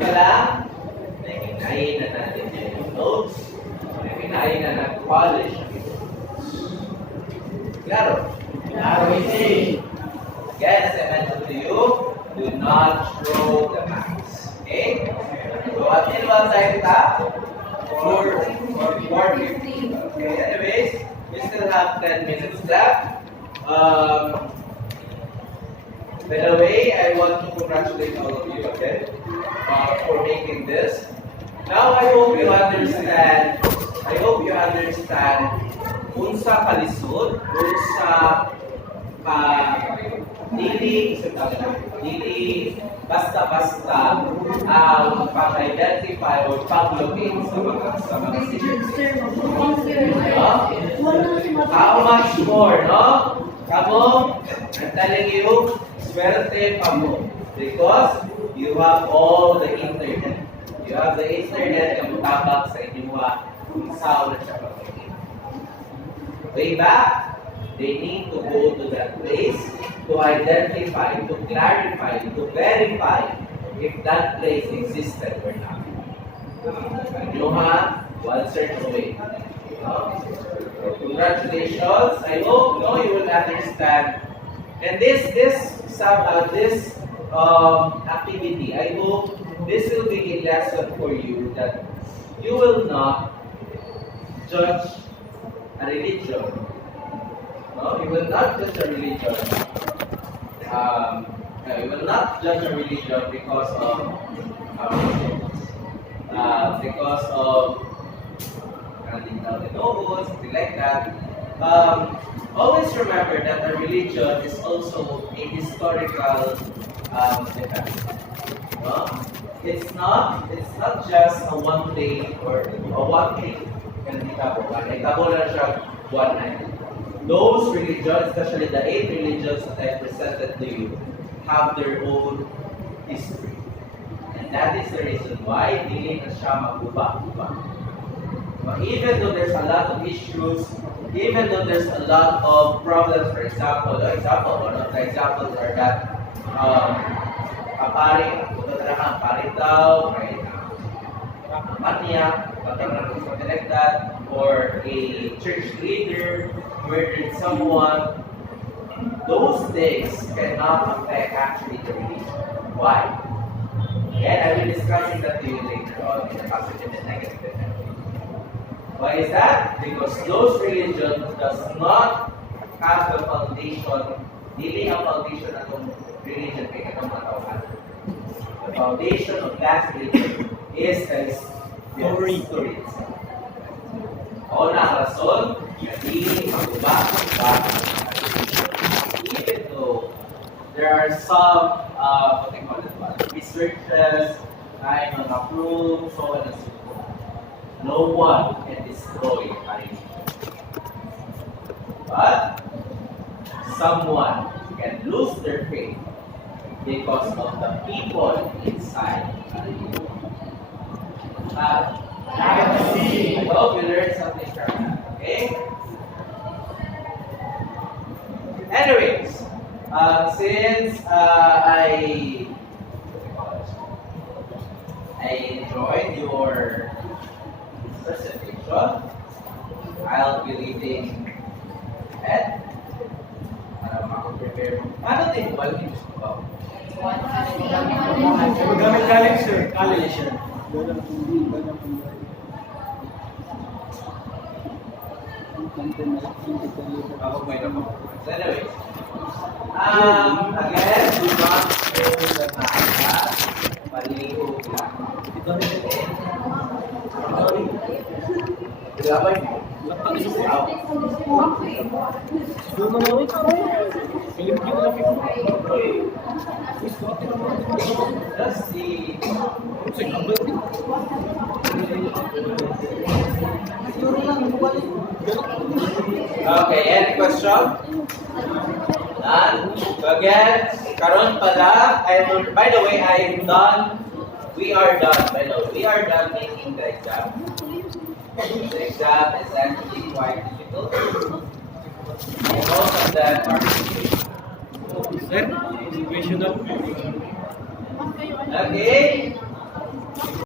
ka lang, may kinain na natin yung notes, may kinain na nag-polish ang notes. Claro? Claro, easy. Again, as I mentioned to you, do not throw the max. Okay? So, until what time ka? 4:15. Okay, anyways, we still have 10 minutes left. By the way, I want to congratulate all of you again for making this. Now, I hope you understand unsa kalisod, unsa dili basta-basta ang pag-identify or pag-locate sa mga how much more, no? Kamo, I'm telling you, swerte pa mo. Because you have all the internet. You have the internet na mutabak sa inyong isaw na siya pag-locate. Way back, they need to go to that place to identify, to clarify, to verify if that place existed or not. You have one search away. Congratulations! I hope you will understand. And this activity, I hope this will be a lesson for you that you will not judge a religion. No, you will not judge a religion. You will not judge a religion because of something like that. Always remember that a religion is also a historical event. No? It's not just a one day or a one day. Itabo lang siya one night. Those religions, especially the 8 religions that I presented to you, have their own history. And that is the reason why dili na siya maguba-guba. Even though there's a lot of issues, even though there's a lot of problems, for example, one of the examples are that paring daw, maniac, something like that, or a church leader murdered someone. Those things cannot affect actually the religion. Why? And I will be discussing that to you later on in the positive and negative energy. Why is that? Because those religions does not have the foundation, dili ang foundation ng religion kay katong mga tawhan. The foundation of that religion is the story itself. O na ang rason, hindi maguba-guba. Even though there are some researchers na approve, so on and so forth, no one can destroy a religion. But someone can lose their faith because of the people inside a religion. I hope you learned something from that, okay? Anyways, since I enjoyed your presentation, I'll be leaving Ed. Prepare. Ano din ba yung gusto ko? Gamit college, sir. College, sir. Anyway, again, do not throw the mask. Maligo lang. Ilabay mo. That's the... Okay, any question? None? Again, karon pala, by the way, we are done making the exam. The exam is actually quite difficult. Most of them are situational. Okay?